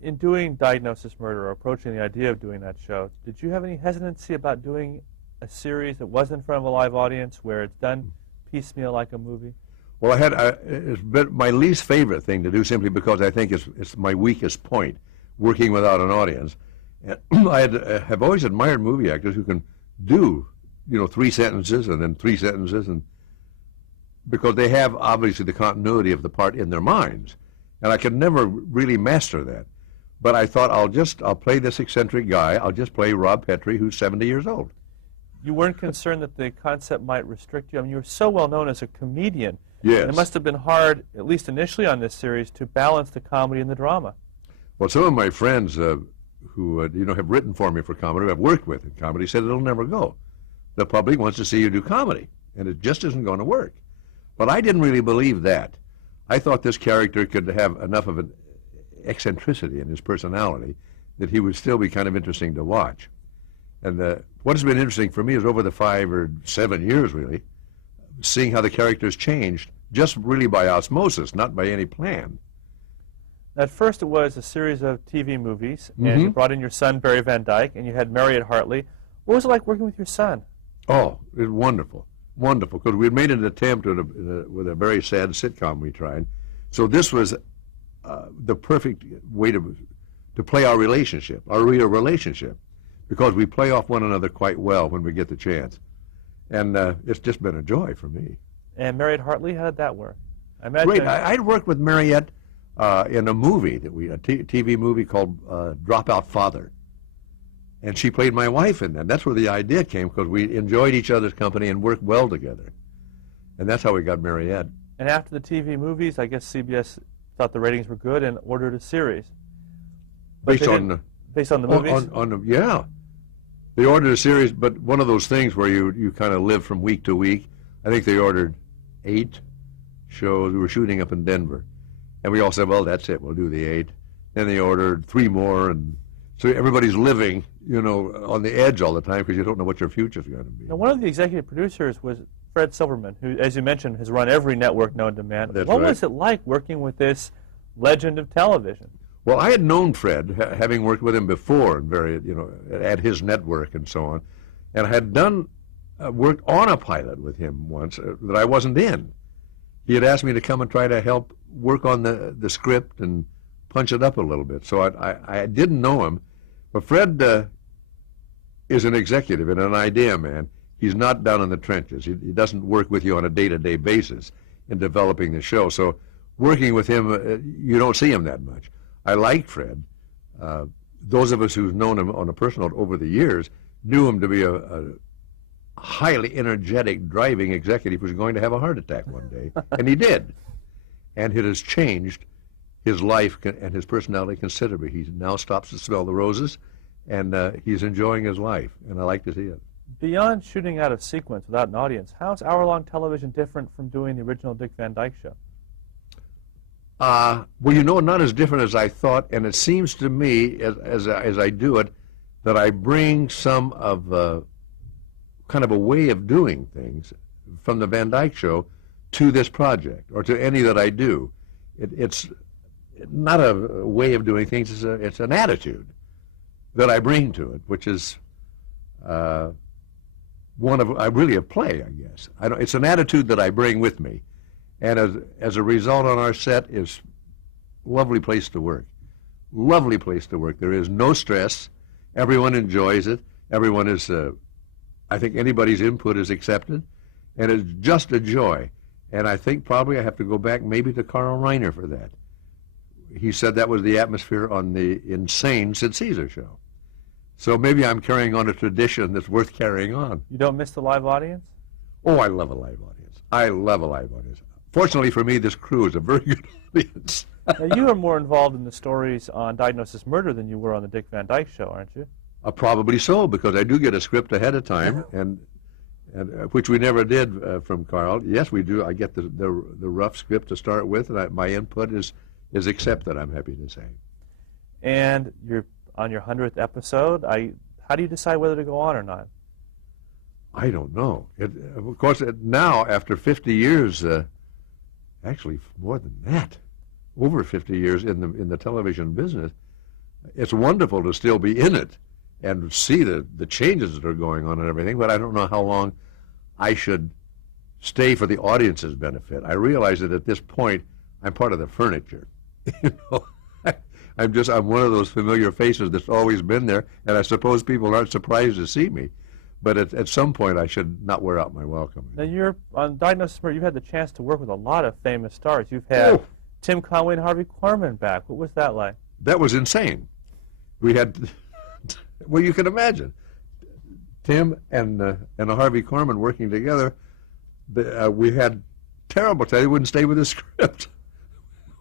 In doing Diagnosis Murder, or approaching the idea of doing that show, did you have any hesitancy about doing a series that was in front of a live audience where it's done piecemeal like a movie? Well, it's been my least favorite thing to do simply because I think it's my weakest point, working without an audience. And have always admired movie actors who can do, 3 sentences and then 3 sentences, and because they have obviously the continuity of the part in their minds. And I could never really master that. But I thought I'll play this eccentric guy. I'll just play Rob Petrie, who's 70 years old. You weren't concerned that the concept might restrict you? I mean, you were so well known as a comedian. Yes. And it must have been hard, at least initially on this series, to balance the comedy and the drama. Well, some of my friends who have written for me for comedy, who I've worked with in comedy, said it'll never go. The public wants to see you do comedy, and it just isn't going to work. But I didn't really believe that. I thought this character could have enough of an eccentricity in his personality that he would still be kind of interesting to watch. And what has been interesting for me is over the 5 or 7 years, really, seeing how the characters changed just really by osmosis, not by any plan. At first it was a series of TV movies, and you brought in your son, Barry Van Dyke, and you had Mariette Hartley. What was it like working with your son? Oh, it was wonderful. Wonderful, because we had made an attempt with a very sad sitcom we tried. So this was the perfect way to play our relationship, our real relationship, because we play off one another quite well when we get the chance. And it's just been a joy for me. And Mariette Hartley, how did that work? I imagine. Great. I'd worked with Mariette in a movie, a TV movie called Dropout Father. And she played my wife in that. That's where the idea came, because we enjoyed each other's company and worked well together. And that's how we got Mariette. And after the TV movies, I guess CBS thought the ratings were good and ordered a series. Based on the movies? Yeah. They ordered a series, but one of those things where you kind of live from week to week. I think they ordered 8 shows. We were shooting up in Denver. And we all said, well, that's it. We'll do the 8. Then they ordered 3 more, and so everybody's living, on the edge all the time because you don't know what your future's going to be. Now, one of the executive producers was Fred Silverman, who, as you mentioned, has run every network known to man. That's what right. was it like working with this legend of television? Well, I had known Fred, having worked with him before, at his network and so on, and I had worked on a pilot with him once that I wasn't in. He had asked me to come and try to help work on the script and punch it up a little bit. So I didn't know him, but Fred is an executive and an idea man. He's not down in the trenches. He doesn't work with you on a day-to-day basis in developing the show. So working with him, you don't see him that much. I liked Fred. Those of us who've known him on a personal over the years knew him to be a highly energetic, driving executive who's going to have a heart attack one day, and he did. And it has changed his life and his personality considerably. He now stops to smell the roses, and he's enjoying his life, and I like to see it. Beyond shooting out of sequence without an audience, how is hour-long television different from doing the original Dick Van Dyke Show? Well, not as different as I thought, and it seems to me, as I do it, that I bring some of kind of a way of doing things from the Van Dyke Show to this project, or to any that I do. It's not a way of doing things, it's an attitude that I bring to it, which is really a play, I guess. It's an attitude that I bring with me. And as a result, on our set is a lovely place to work. Lovely place to work. There is no stress. Everyone enjoys it. Everyone is, I think anybody's input is accepted. And it's just a joy. And I think probably I have to go back maybe to Carl Reiner for that. He said that was the atmosphere on the insane Sid Caesar show. So maybe I'm carrying on a tradition that's worth carrying on. You don't miss the live audience? Oh, I love a live audience. I love a live audience. Fortunately for me, this crew is a very good audience. Now, you are more involved in the stories on Diagnosis Murder than you were on the Dick Van Dyke Show, aren't you? Probably so, because I do get a script ahead of time, and which we never did from Carl. Yes, we do. I get the rough script to start with, and my input is accepted, I'm happy to say. And you're on your 100th episode. How do you decide whether to go on or not? I don't know. Of course, now, after 50 years, actually more than that, over 50 years in the television business, It's wonderful to still be in it and see the changes that are going on and everything, but I don't know how long I should stay for the audience's benefit. I realize that at this point, I'm part of the furniture. You know, I'm one of those familiar faces that's always been there, and I suppose people aren't surprised to see me. But at some point, I should not wear out my welcome. Now, you're on Diagnosis Murder. You've had the chance to work with a lot of famous stars. You've had Tim Conway and Harvey Korman back. What was that like? That was insane. We had, well, you can imagine, Tim and Harvey Korman working together. We had terrible time. They wouldn't stay with the script.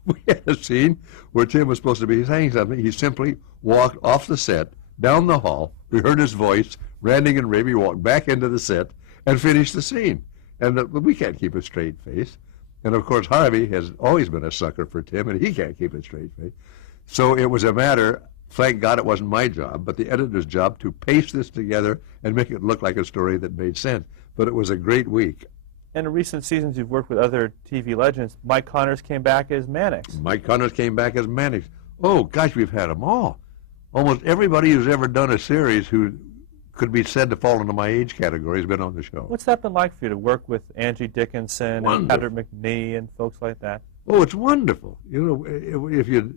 We had a scene where Tim was supposed to be saying something. He simply walked off the set, down the hall. We heard his voice, ranting and raving, walked back into the set, and finished the scene. And we can't keep a straight face. And, of course, Harvey has always been a sucker for Tim, and he can't keep a straight face. So it was a matter, thank God it wasn't my job, but the editor's job to paste this together and make it look like a story that made sense. But it was a great week. And in recent seasons, you've worked with other TV legends. Mike Connors came back as Mannix. Mike Connors came back as Mannix. Oh, gosh, we've had them all. Almost everybody who's ever done a series who could be said to fall into my age category has been on the show. What's that been like for you to work with Angie Dickinson and Patrick McNee and folks like that? Oh, it's wonderful. You know,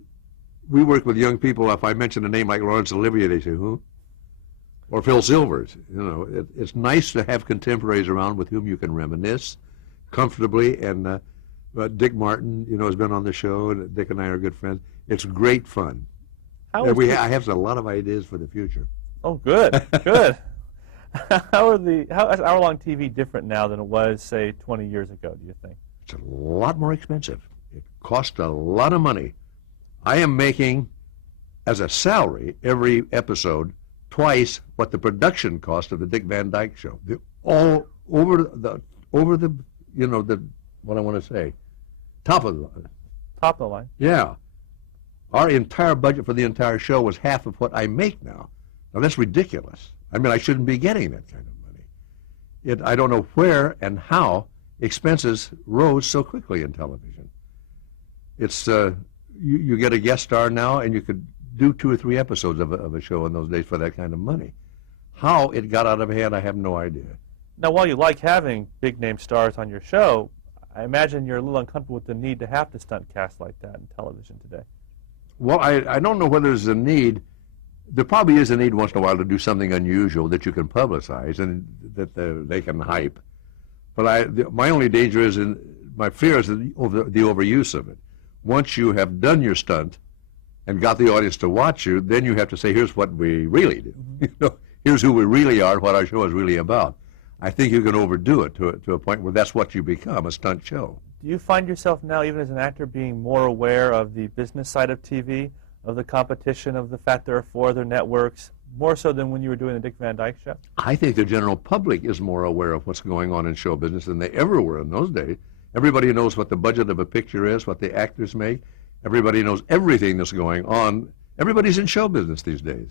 we work with young people. If I mention a name like Laurence Olivier, they say, who? Or Phil Silvers. You know, it's nice to have contemporaries around with whom you can reminisce comfortably. And Dick Martin, you know, has been on the show, and Dick and I are good friends. It's great fun. I have a lot of ideas for the future. Oh, good, good. How is hour-long TV different now than it was, say, 20 years ago, do you think? It's a lot more expensive. It costs a lot of money. I am making, as a salary, every episode twice what the production cost of the Dick Van Dyke Show. All over the you know, what I want to say, top of the line. Top of the line. Yeah. Our entire budget for the entire show was half of what I make now. Now, that's ridiculous. I mean, I shouldn't be getting that kind of money. I don't know where and how expenses rose so quickly in television. It's you get a guest star now, and you could do 2 or 3 episodes of a show in those days for that kind of money. How it got out of hand, I have no idea. Now, while you like having big-name stars on your show, I imagine you're a little uncomfortable with the need to have to stunt cast like that in television today. Well, I don't know whether there's a need. There probably is a need once in a while to do something unusual that you can publicize and that they can hype. But my only danger is, my fear is the overuse of it. Once you have done your stunt and got the audience to watch you, then you have to say, here's what we really do. You know, here's who we really are, what our show is really about. I think you can overdo it to a point where that's what you become, a stunt show. Do you find yourself now, even as an actor, being more aware of the business side of TV, of the competition, of the fact there are 4 other networks, more so than when you were doing the Dick Van Dyke Show? I think the general public is more aware of what's going on in show business than they ever were in those days. Everybody knows what the budget of a picture is, what the actors make. Everybody knows everything that's going on. Everybody's in show business these days.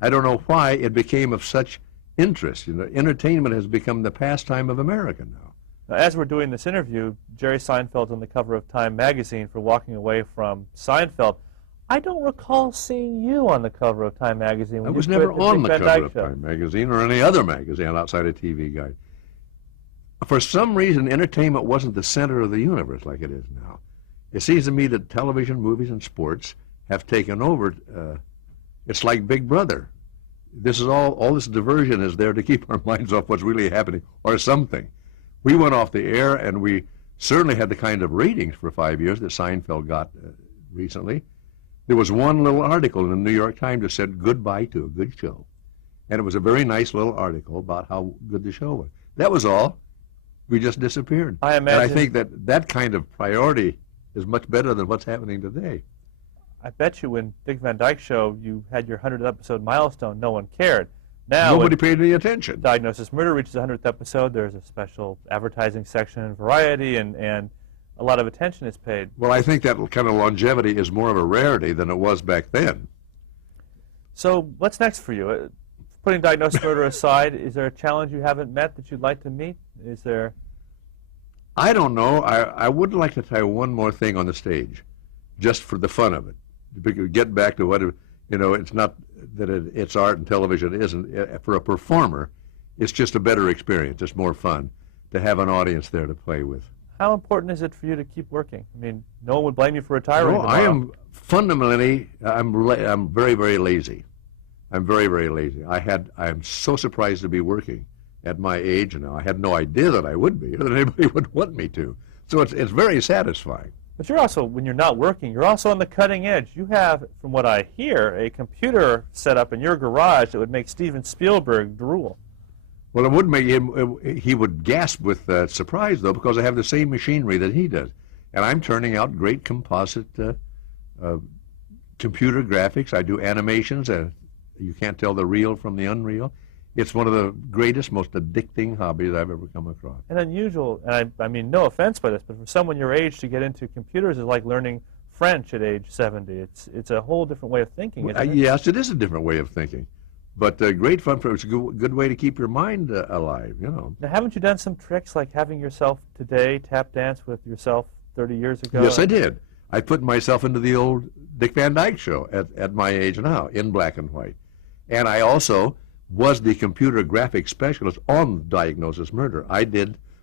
I don't know why it became of such interest. You know, entertainment has become the pastime of America now. Now, as we're doing this interview, Jerry Seinfeld's on the cover of Time magazine for walking away from Seinfeld. I don't recall seeing you on the cover of Time magazine. I was never on the cover of Time magazine or any other magazine outside of TV Guide. For some reason, entertainment wasn't the center of the universe like it is now. It seems to me that television, movies, and sports have taken over. It's like Big Brother. This is all this diversion is there to keep our minds off what's really happening, or something. We went off the air, and we certainly had the kind of ratings for 5 years that Seinfeld got recently. There was one little article in the New York Times that said goodbye to a good show. And it was a very nice little article about how good the show was. That was all. We just disappeared. I imagine. And I think that kind of priority is much better than what's happening today. I bet you when Dick Van Dyke Show, you had your 100th episode milestone, no one cared. Now, nobody paid any attention. Diagnosis Murder reaches the 100th episode. There's a special advertising section in Variety, and a lot of attention is paid. Well, I think that kind of longevity is more of a rarity than it was back then. So what's next for you? Putting Diagnosis Murder aside, is there a challenge you haven't met that you'd like to meet? Is there? I don't know. I would like to try one more thing on the stage, just for the fun of it. Get back to what, You know, it's not that it's art and television isn't. For a performer, it's just a better experience. It's more fun to have an audience there to play with. How important is it for you to keep working? I mean, no one would blame you for retiring. No, I am fundamentally, I'm very, very lazy. I'm very, very lazy. I'm so surprised to be working at my age now. I had no idea that I would be, or that anybody would want me to. So it's very satisfying. But you're also, when you're not working, you're also on the cutting edge. You have, from what I hear, a computer set up in your garage that would make Steven Spielberg drool. Well, it would make him, he would gasp with surprise, though, because I have the same machinery that he does. And I'm turning out great composite computer graphics. I do animations. You can't tell the real from the unreal. It's one of the greatest, most addicting hobbies I've ever come across. And unusual, and I mean no offense by this, but for someone your age to get into computers is like learning French at age 70. It's a whole different way of thinking, isn't it? Yes, it is a different way of thinking. But great fun. It's a good way to keep your mind alive, you know. Now, haven't you done some tricks like having yourself today tap dance with yourself 30 years ago? Yes, I did. I put myself into the old Dick Van Dyke show at my age now, in black and white. And I also was the computer graphics specialist on Diagnosis Murder.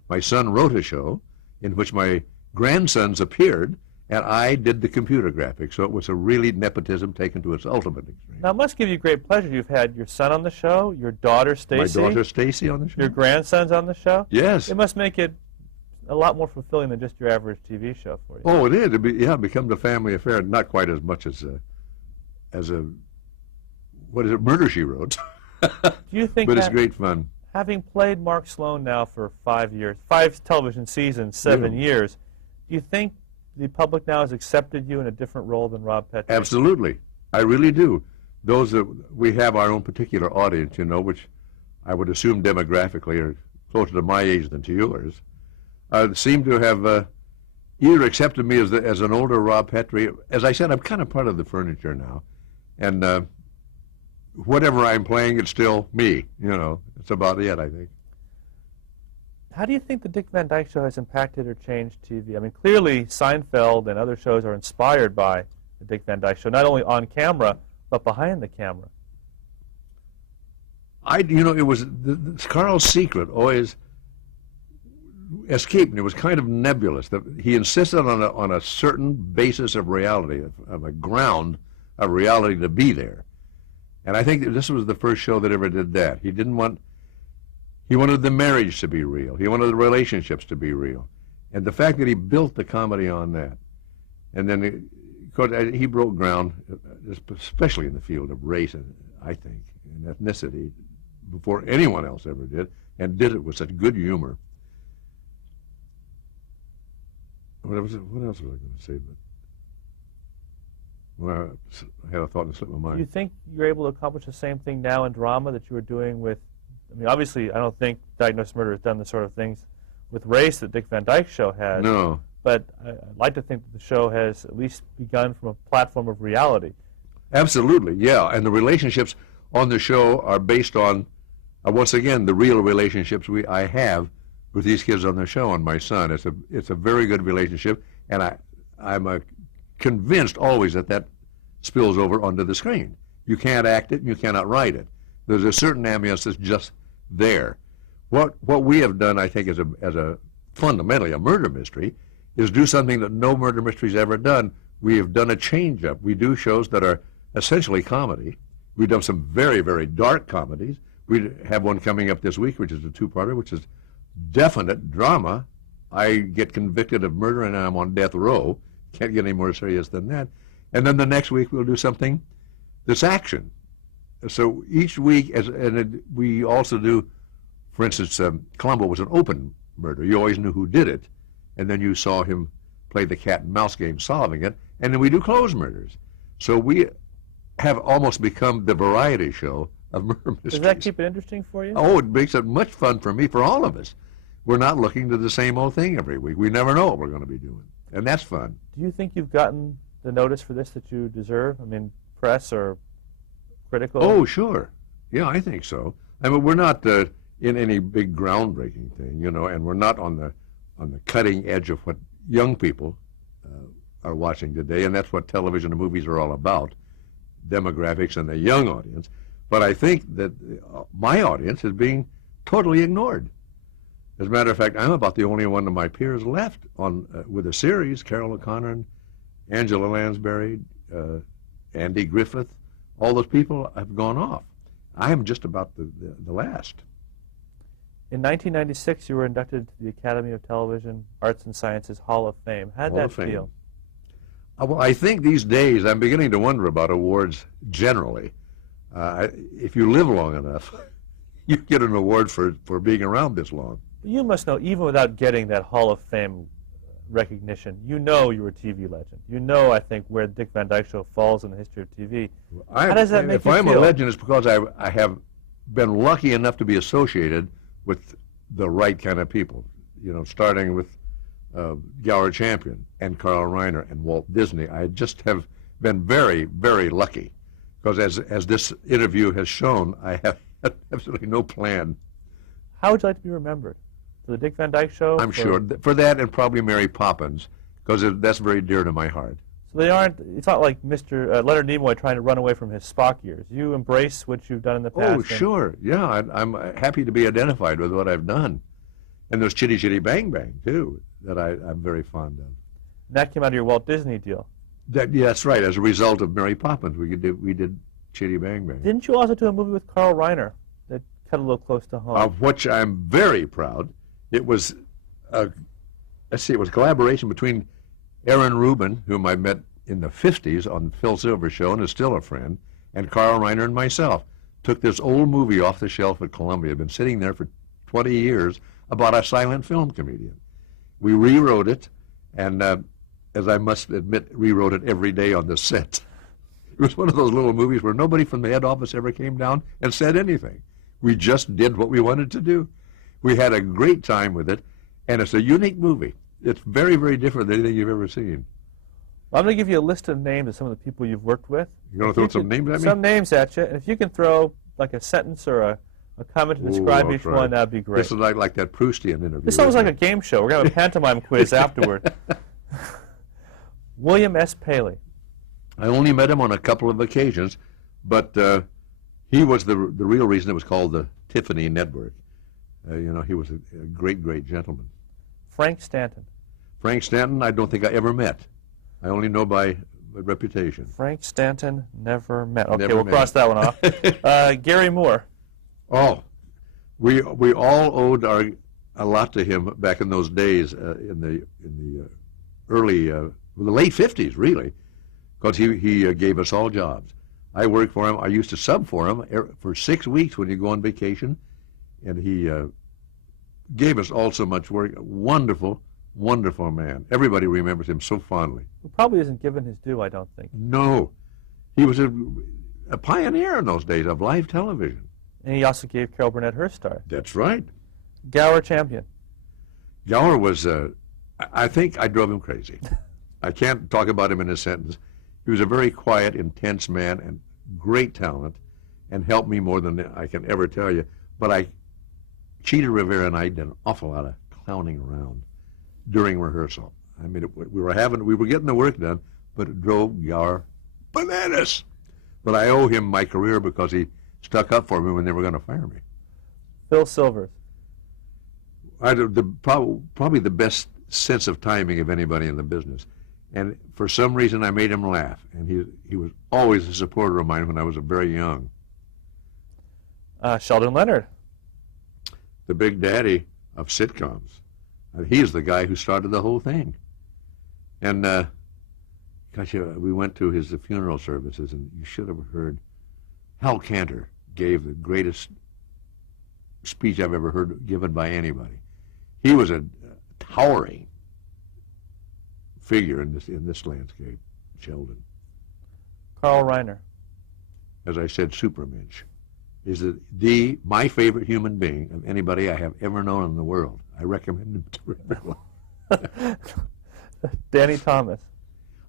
My son wrote a show in which my grandsons appeared, and I did the computer graphics. So it was a really nepotism taken to its ultimate extreme. Now, it must give you great pleasure. You've had your son on the show, your daughter, Stacy. My daughter, Stacy, on the show. Your grandsons on the show. Yes. It must make it a lot more fulfilling than just your average TV show for you. Oh, it is. It becomes a family affair. Not quite as much as a what is it, Murder, She Wrote. Do you think but it's great fun. Having played Mark Sloan now for 5 years, 5 television seasons, 7 years, do you think the public now has accepted you in a different role than Rob Petrie? Absolutely. I really do. Those that we have our own particular audience, you know, which I would assume demographically are closer to my age than to yours, seem to have either accepted me as an older Rob Petrie. As I said, I'm kind of part of the furniture now. And whatever I'm playing, it's still me, you know. It's about it, I think. How do you think the Dick Van Dyke Show has impacted or changed TV? I mean, clearly Seinfeld and other shows are inspired by the Dick Van Dyke Show, not only on camera, but behind the camera. It was Carl's secret always escaped me. It was kind of nebulous. He insisted on a certain basis of reality, of a ground of reality to be there. And I think that this was the first show that ever did that. He wanted the marriage to be real. He wanted the relationships to be real. And the fact that he built the comedy on that. And then, of course, he broke ground, especially in the field of race, I think, and ethnicity, before anyone else ever did, and did it with such good humor. What else was I going to say? Well, I had a thought that slipped my mind. Do you think you're able to accomplish the same thing now in drama that you were doing with, I mean, obviously, I don't think Diagnosis Murder has done the sort of things with race that Dick Van Dyke Show has. No. But I'd like to think that the show has at least begun from a platform of reality. Absolutely, yeah. And the relationships on the show are based on, once again, the real relationships I have with these kids on the show and my son. It's a very good relationship, and I'm convinced always that spills over onto the screen. You can't act it and you cannot write it. There's a certain ambience that's just there. What we have done, I think, as a fundamentally a murder mystery, is do something that no murder mystery's ever done. We have done a change-up. We do shows that are essentially comedy. We've done some very, very dark comedies. We have one coming up this week, which is a two-parter, which is definite drama. I get convicted of murder and I'm on death row. Can't get any more serious than that. And then the next week we'll do something that's action. So each week, we also do, for instance, Columbo was an open murder. You always knew who did it, and then you saw him play the cat and mouse game solving it, and then we do closed murders. So we have almost become the variety show of murder mysteries. Does that keep it interesting for you? Oh, it makes it much fun for me, for all of us. We're not looking to the same old thing every week. We never know what we're going to be doing, and that's fun. Do you think you've gotten the notice for this that you deserve? I mean, press or critical? Oh, sure. Yeah, I think so. I mean, we're not in any big groundbreaking thing, you know, and we're not on the cutting edge of what young people are watching today, and that's what television and movies are all about. demographics and the young audience, but I think that my audience is being totally ignored. As a matter of fact, I'm about the only one of my peers left on with a series. Carol O'Connor, and Angela Lansbury, Andy Griffith, all those people have gone off. I am just about the last. In 1996, you were inducted to the Academy of Television Arts and Sciences Hall of Fame. How did that feel? Well, I think these days I'm beginning to wonder about awards generally. If you live long enough, you get an award for being around this long. You must know, even without getting that Hall of Fame recognition, you know you're a TV legend. You know, I think, where the Dick Van Dyke Show falls in the history of TV. How does that make you feel? If I'm a legend, it's because I have been lucky enough to be associated with the right kind of people. You know, starting with Gower Champion and Carl Reiner and Walt Disney. I just have been very, very lucky, because as this interview has shown, I have absolutely no plan. How would you like to be remembered? For the Dick Van Dyke Show? I'm sure for that, and probably Mary Poppins, because that's very dear to my heart. So they aren't. It's not like Mr. Leonard Nimoy trying to run away from his Spock years. You embrace what you've done in the past. Oh, sure. Yeah, I'm happy to be identified with what I've done. And there's Chitty Chitty Bang Bang too, that I'm very fond of. And that came out of your Walt Disney deal. Yeah, that's right. As a result of Mary Poppins, we did Chitty Bang Bang. Didn't you also do a movie with Carl Reiner that cut a little close to home? Of which I'm very proud. It was it was a collaboration between Aaron Rubin, whom I met in the 50s on Phil Silver's show and is still a friend, and Carl Reiner and myself. Took this old movie off the shelf at Columbia, been sitting there for 20 years, about a silent film comedian. We rewrote it, and as I must admit, rewrote it every day on the set. It was one of those little movies where nobody from the head office ever came down and said anything. We just did what we wanted to do. We had a great time with it, and it's a unique movie. It's very, very different than anything you've ever seen. I'm going to give you a list of names of some of the people you've worked with. You're going to throw some names at me? Some names at you, and if you can throw like a sentence or a comment to describe each one, that'd be great. This is like that Proustian interview. This sounds like a game show. We're going to have a pantomime quiz afterward. William S. Paley. I only met him on a couple of occasions, but he was the real reason it was called the Tiffany Network. He was a great, great gentleman. Frank Stanton. Frank Stanton, I don't think I ever met. I only know by reputation. Frank Stanton, never met. Okay, never we'll met. Cross that one off. Gary Moore. Oh, we all owed a lot to him back in those days, in the early, the late 50s, really, because he gave us all jobs. I worked for him. I used to sub for him for 6 weeks when you go on vacation, and he gave us all so much work. Wonderful, wonderful man. Everybody remembers him so fondly. Who probably isn't given his due, I don't think. No. He was a pioneer in those days of live television. And he also gave Carol Burnett her start. That's right. Gower Champion. Gower was, I think I drove him crazy. I can't talk about him in a sentence. He was a very quiet, intense man and great talent, and helped me more than I can ever tell you. But Cheetah Rivera and I did an awful lot of clowning around during rehearsal. I mean, we were getting the work done, but it drove Gower bananas. But I owe him my career because he stuck up for me when they were going to fire me. Phil Silvers. Probably the best sense of timing of anybody in the business. And for some reason, I made him laugh. And he was always a supporter of mine when I was very young. Sheldon Leonard. The big daddy of sitcoms. He's the guy who started the whole thing. And we went to his funeral services, and you should have heard Hal Cantor gave the greatest speech I've ever heard given by anybody. He was a towering figure in this landscape, Sheldon. Carl Reiner. As I said, Supermensch is my favorite human being of anybody I have ever known in the world. I recommend him to everyone. Danny Thomas.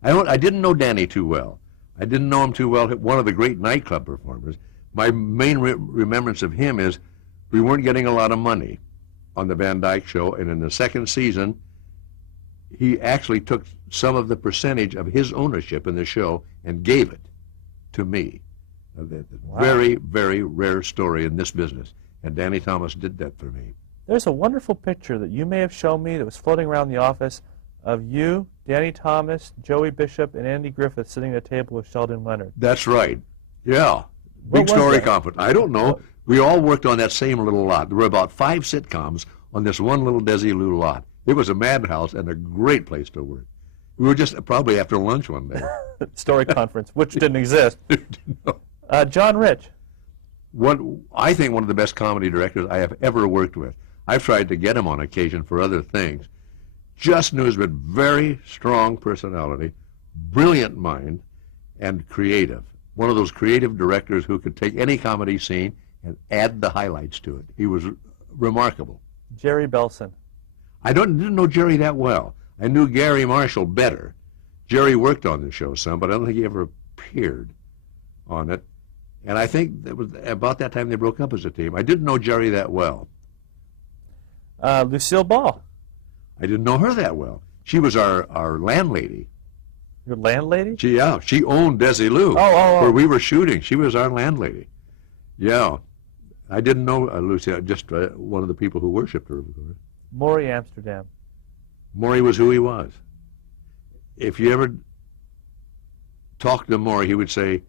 I didn't know Danny too well. I didn't know him too well. One of the great nightclub performers. My main remembrance of him is we weren't getting a lot of money on the Van Dyke Show, and in the second season, he actually took some of the percentage of his ownership in the show and gave it to me. Wow. Very, very rare story in this business. And Danny Thomas did that for me. There's a wonderful picture that you may have shown me that was floating around the office of you, Danny Thomas, Joey Bishop, and Andy Griffith sitting at a table with Sheldon Leonard. That's right. Yeah. What Big story was that? conference. I don't know. We all worked on that same little lot. There were about 5 sitcoms on this one little Desilu lot. It was a madhouse and a great place to work. We were just probably after lunch one day. Story conference, which didn't exist. No. John Rich. I think one of the best comedy directors I have ever worked with. I've tried to get him on occasion for other things. Just news, but very strong personality, brilliant mind, and creative. One of those creative directors who could take any comedy scene and add the highlights to it. He was remarkable. Jerry Belson. I didn't know Jerry that well. I knew Gary Marshall better. Jerry worked on the show some, but I don't think he ever appeared on it. And I think it was about that time they broke up as a team. I didn't know Jerry that well. Lucille Ball. I didn't know her that well. She was our landlady. Your landlady? She owned Desilu, Oh. where we were shooting. She was our landlady. Yeah. I didn't know Lucille, just one of the people who worshipped her, of course. Maury Amsterdam. Maury was who he was. If you ever talked to Maury, he would say,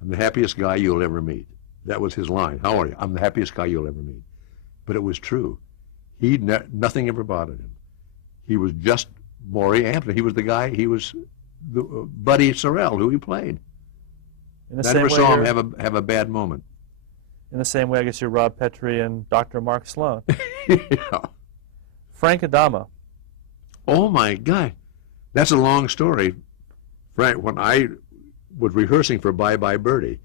"I'm the happiest guy you'll ever meet." That was his line. How are you? "I'm the happiest guy you'll ever meet." But it was true. Nothing ever bothered him. He was just Maury Amsterdam. He was the guy. He was Buddy Sorrell, who he played. I never saw him have a bad moment. In the same way, I guess you're Rob Petrie and Dr. Mark Sloan. Yeah. Frank Adamo. Oh, my God. That's a long story. Frank, when I was rehearsing for Bye Bye Birdie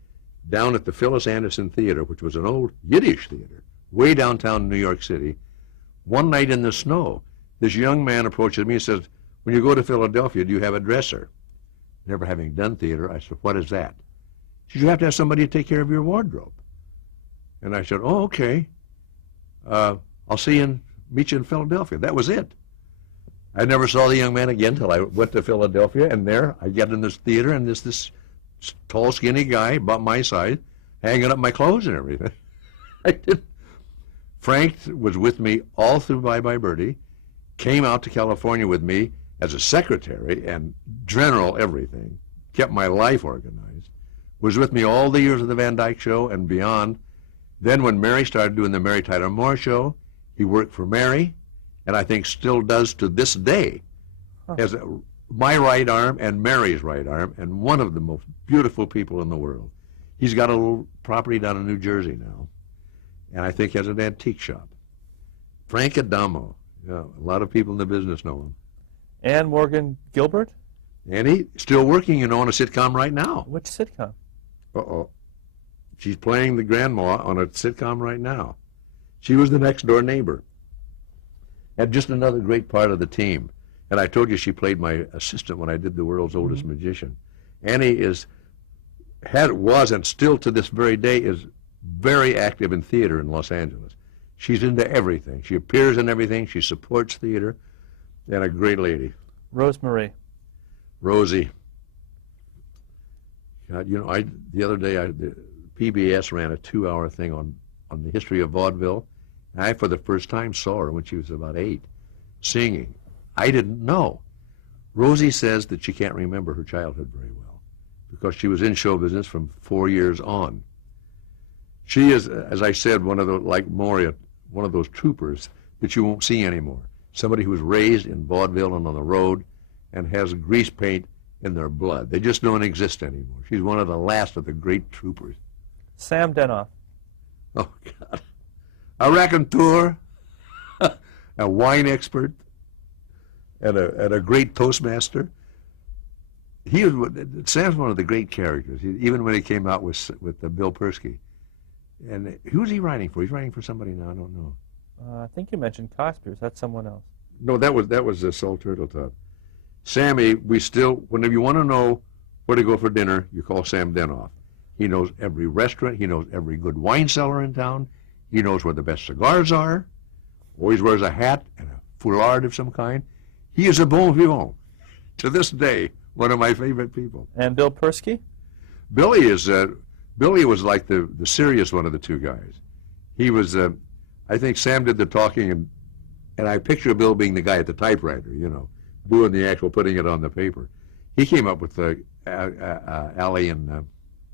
down at the Phyllis Anderson Theater, which was an old Yiddish theater, way downtown New York City, one night in the snow, this young man approaches me and says, "When you go to Philadelphia, do you have a dresser?" Never having done theater, I said, "What is that?" She said, "You have to have somebody to take care of your wardrobe." And I said, "Oh, okay. I'll meet you in Philadelphia." That was it. I never saw the young man again until I went to Philadelphia, and there I get in this theater, and there's this tall, skinny guy about my size hanging up my clothes and everything. Frank was with me all through Bye Bye Birdie, came out to California with me as a secretary and general everything, kept my life organized, was with me all the years of the Van Dyke Show and beyond. Then when Mary started doing the Mary Tyler Moore Show, he worked for Mary, and I think still does to this day, as my right arm and Mary's right arm, and one of the most beautiful people in the world. He's got a little property down in New Jersey now, and I think has an antique shop. Frank Adamo. Yeah, a lot of people in the business know him. Ann Morgan Gilbert. And he's still working, on a sitcom right now. Which sitcom? Uh-oh. She's playing the grandma on a sitcom right now. She was the next door neighbor. And just another great part of the team. And I told you she played my assistant when I did The World's Oldest Magician. Annie was and still to this very day is very active in theater in Los Angeles. She's into everything. She appears in everything. She supports theater. And a great lady. Rosemary. Rosie. God, the other day, the PBS ran a 2-hour thing on the history of vaudeville. And I, for the first time, saw her when she was about 8, singing. I didn't know. Rosie says that she can't remember her childhood very well because she was in show business from 4 years on. She is, as I said, like Moria, one of those troopers that you won't see anymore. Somebody who was raised in vaudeville and on the road and has grease paint in their blood. They just don't exist anymore. She's one of the last of the great troopers. Sam Denoff. Oh, God. A raconteur, a wine expert, and a great Toastmaster. Sam's one of the great characters, even when he came out with Bill Persky. And who's he writing for? He's writing for somebody now, I don't know. I think you mentioned Cosby. Is that someone else? No, that was Sol Turtletop. Sammy, whenever you want to know where to go for dinner, you call Sam Denoff. He knows every restaurant. He knows every good wine cellar in town. He knows where the best cigars are. Always wears a hat and a foulard of some kind. He is a bon vivant. To this day, one of my favorite people. And Bill Persky? Billy was like the serious one of the two guys. He was, I think Sam did the talking, and I picture Bill being the guy at the typewriter, you know, doing the actual putting it on the paper. He came up with Allie and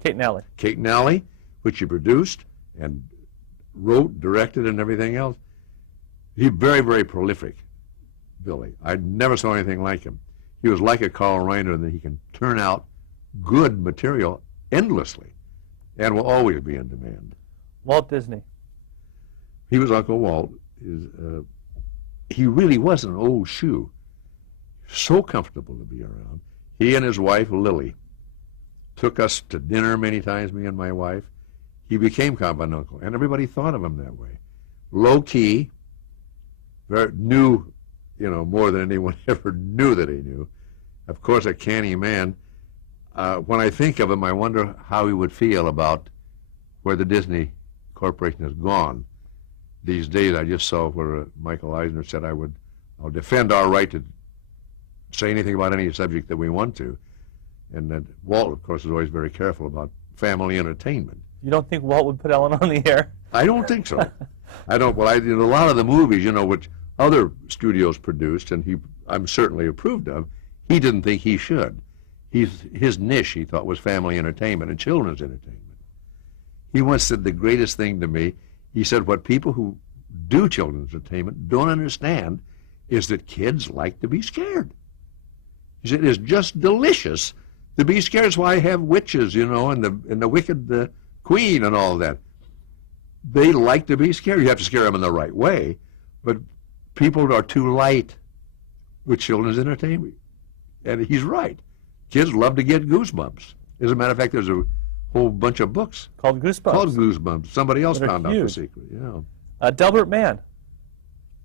Kate and Allie. Kate and Allie, which he produced and wrote, directed, and everything else. He's very, very prolific, Billy. I never saw anything like him. He was like a Carl Reiner in that he can turn out good material endlessly and will always be in demand. Walt Disney. He was Uncle Walt. He really was an old shoe. So comfortable to be around. He and his wife, Lily, took us to dinner many times, me and my wife. He became kind of an uncle, and everybody thought of him that way. Low-key, knew, you know, more than anyone ever knew that he knew. Of course, a canny man. When I think of him, I wonder how he would feel about where the Disney Corporation has gone. These days, I just saw where Michael Eisner said, I'll defend our right to say anything about any subject that we want to. And that Walt, of course, is always very careful about family entertainment. You don't think Walt would put Ellen on the air? I don't think so. I don't. Well, I did a lot of the movies, you know, which other studios produced, and I'm certainly approved of. He didn't think he should. His niche, he thought, was family entertainment and children's entertainment. He once said the greatest thing to me. He said, what people who do children's entertainment don't understand is that kids like to be scared. He said, it's just delicious to be scared. That's why I have witches, you know, and the wicked queen and all that. They like to be scared. You have to scare them in the right way, but people are too light with children's entertainment. And he's right. Kids love to get goosebumps. As a matter of fact, there's a whole bunch of books called Goosebumps. Somebody else that found out huge. the secret. Yeah. Delbert Mann.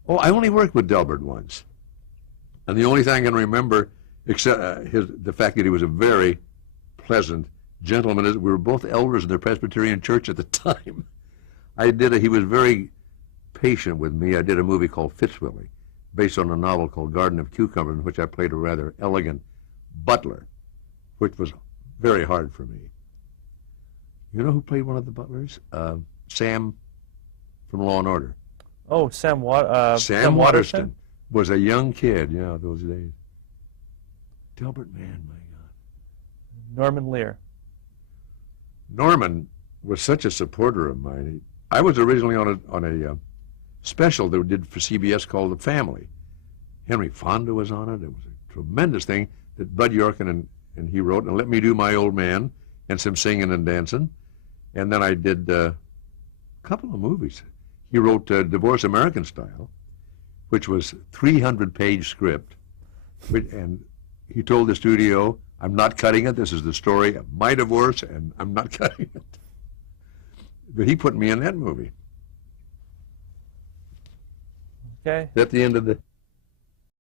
Oh, I only worked with Delbert once, and the only thing I can remember, except the fact that he was a very pleasant gentleman, is we were both elders in the Presbyterian Church at the time. He was very patient with me. I did a movie called Fitzwillie, based on a novel called Garden of Cucumbers, in which I played a rather elegant butler, which was very hard for me. You know who played one of the butlers? Sam from Law and Order. Oh, Sam Waterston was a young kid, yeah, those days. Delbert Mann, my God. Norman Lear. Norman was such a supporter of mine. I was originally on a special that we did for CBS called The Family. Henry Fonda was on it. It was a tremendous thing that Bud Yorkin and he wrote, and Let Me Do My Old Man, and some singing and dancing. And then I did a couple of movies. He wrote Divorce American Style, which was 300-page script. And he told the studio, I'm not cutting it. This is the story of my divorce, and I'm not cutting it. But he put me in that movie. Okay. At the end of the